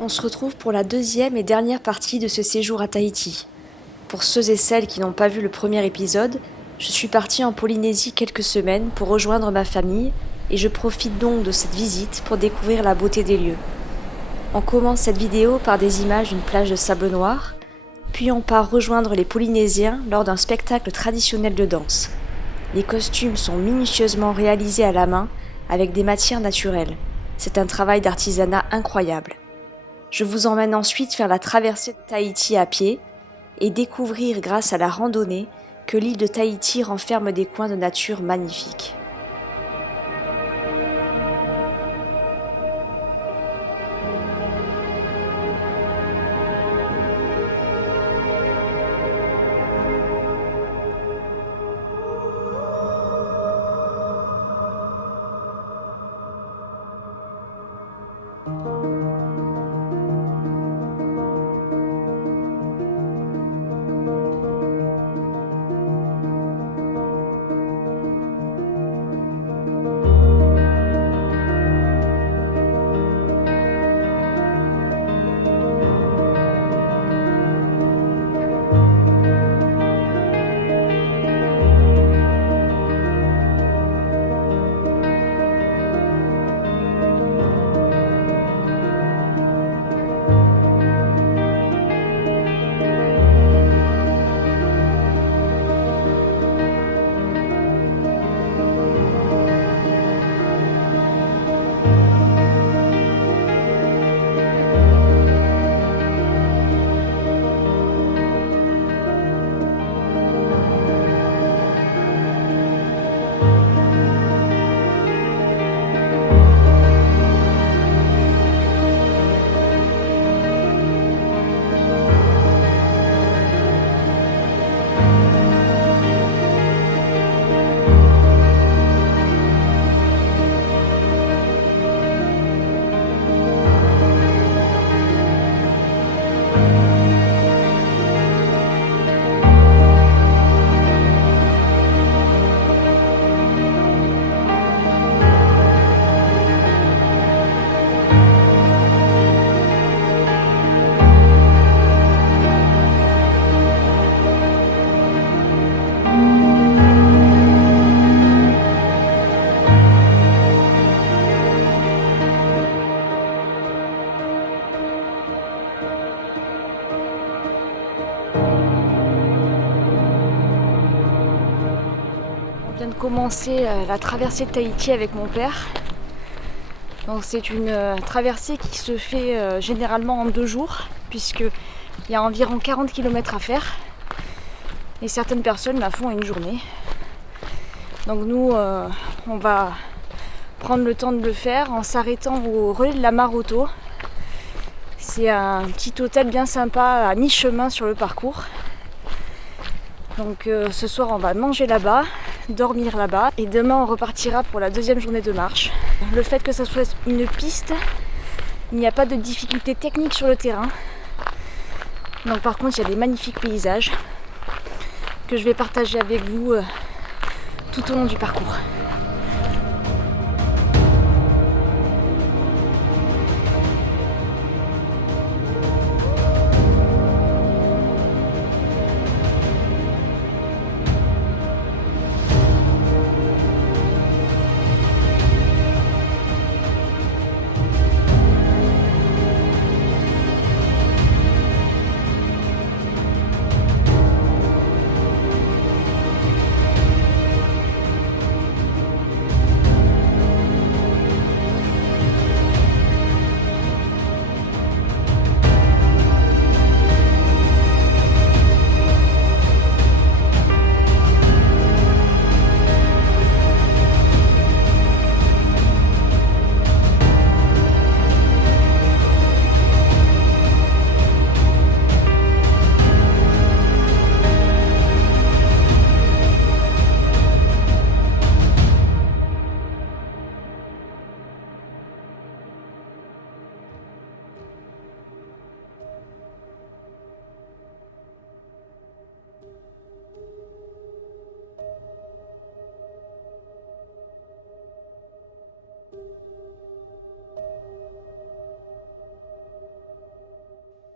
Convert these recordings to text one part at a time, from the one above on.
On se retrouve pour la deuxième et dernière partie de ce séjour à Tahiti. Pour ceux et celles qui n'ont pas vu le premier épisode, je suis partie en Polynésie quelques semaines pour rejoindre ma famille et je profite donc de cette visite pour découvrir la beauté des lieux. On commence cette vidéo par des images d'une plage de sable noir, puis on part rejoindre les Polynésiens lors d'un spectacle traditionnel de danse. Les costumes sont minutieusement réalisés à la main avec des matières naturelles. C'est un travail d'artisanat incroyable. Je vous emmène ensuite faire la traversée de Tahiti à pied et découvrir grâce à la randonnée que l'île de Tahiti renferme des coins de nature magnifiques. On vient de commencer la traversée de Tahiti avec mon père. Donc c'est une traversée qui se fait généralement en 2 jours, puisqu'il y a environ 40 km à faire. Et certaines personnes la font en 1 journée. Donc nous, on va prendre le temps de le faire en s'arrêtant au relais de la Maroto. C'est un petit hôtel bien sympa à mi-chemin sur le parcours. Donc ce soir on va manger là-bas, dormir là-bas et demain on repartira pour la 2e journée de marche. Le fait que ça soit une piste, il n'y a pas de difficulté technique sur le terrain. Donc par contre il y a des magnifiques paysages que je vais partager avec vous tout au long du parcours.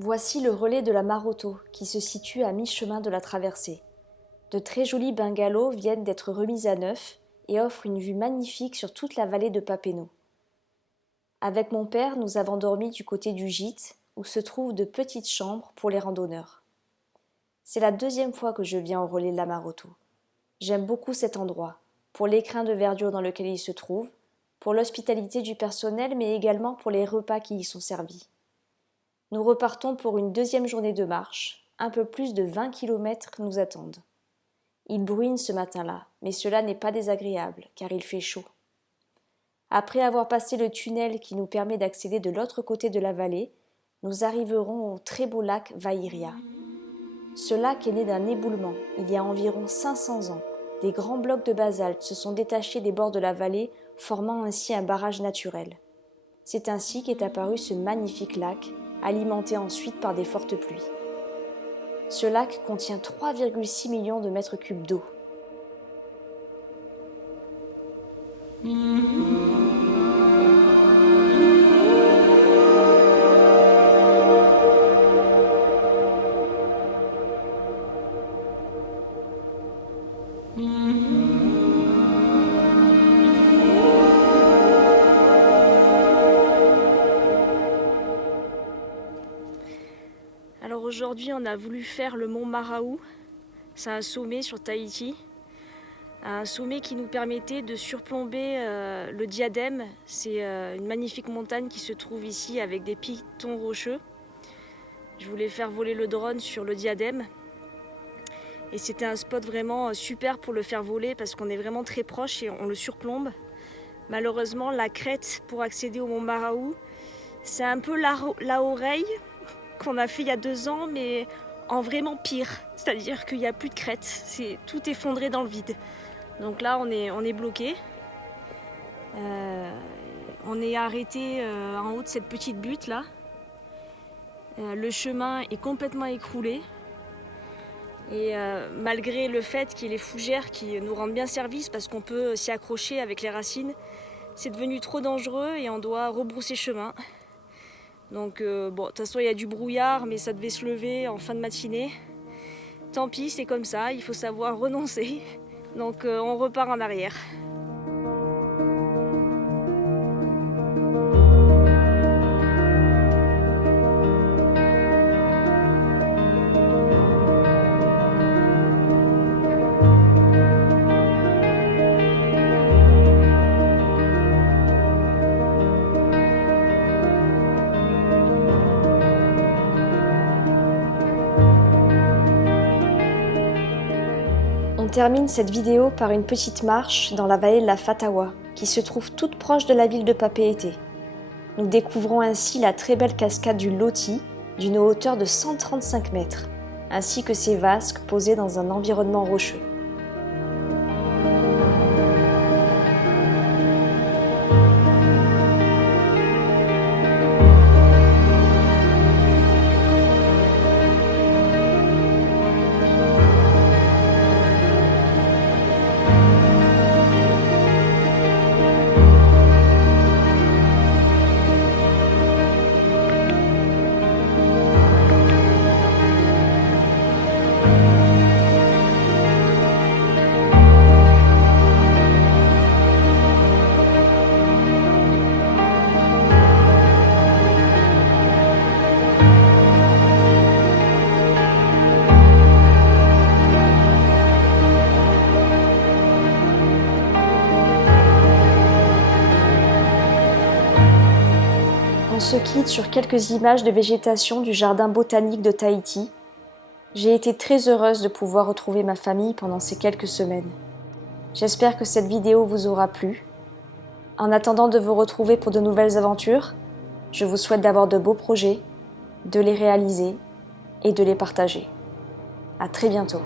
Voici le relais de la Maroto qui se situe à mi-chemin de la traversée. De très jolis bungalows viennent d'être remis à neuf et offrent une vue magnifique sur toute la vallée de Papenno. Avec mon père, nous avons dormi du côté du gîte où se trouvent de petites chambres pour les randonneurs. C'est la deuxième fois que je viens au relais de la Maroto. J'aime beaucoup cet endroit, pour l'écrin de verdure dans lequel il se trouve, pour l'hospitalité du personnel, mais également pour les repas qui y sont servis. Nous repartons pour une deuxième journée de marche. Un peu plus de 20 kilomètres nous attendent. Il bruine ce matin-là, mais cela n'est pas désagréable, car il fait chaud. Après avoir passé le tunnel qui nous permet d'accéder de l'autre côté de la vallée, nous arriverons au très beau lac Vairia. Ce lac est né d'un éboulement, il y a environ 500 ans. Des grands blocs de basalte se sont détachés des bords de la vallée, formant ainsi un barrage naturel. C'est ainsi qu'est apparu ce magnifique lac, alimenté ensuite par des fortes pluies. Ce lac contient 3,6 millions de mètres cubes d'eau. Alors aujourd'hui, on a voulu faire le mont Maraou. C'est un sommet sur Tahiti. Un sommet qui nous permettait de surplomber le Diadème. C'est une magnifique montagne qui se trouve ici avec des pitons rocheux. Je voulais faire voler le drone sur le Diadème. Et c'était un spot vraiment super pour le faire voler parce qu'on est vraiment très proche et on le surplombe. Malheureusement, la crête pour accéder au mont Maraou, c'est un peu la oreille qu'on a fait il y a 2 ans, mais en vraiment pire. C'est-à-dire qu'il n'y a plus de crête, c'est tout effondré dans le vide. Donc là, on est bloqué. On est arrêté en haut de cette petite butte là. Le chemin est complètement écroulé. Et malgré le fait qu'il y ait les fougères qui nous rendent bien service parce qu'on peut s'y accrocher avec les racines, c'est devenu trop dangereux et on doit rebrousser chemin. Donc bon, de toute façon il y a du brouillard, mais ça devait se lever en fin de matinée. Tant pis, c'est comme ça, il faut savoir renoncer. Donc on repart en arrière. On termine cette vidéo par une petite marche dans la vallée de la Fatawa, qui se trouve toute proche de la ville de Papeete. Nous découvrons ainsi la très belle cascade du Loti, d'une hauteur de 135 mètres, ainsi que ses vasques posées dans un environnement rocheux. On se quitte sur quelques images de végétation du jardin botanique de Tahiti. J'ai été très heureuse de pouvoir retrouver ma famille pendant ces quelques semaines. J'espère que cette vidéo vous aura plu. En attendant de vous retrouver pour de nouvelles aventures, je vous souhaite d'avoir de beaux projets, de les réaliser et de les partager. À très bientôt.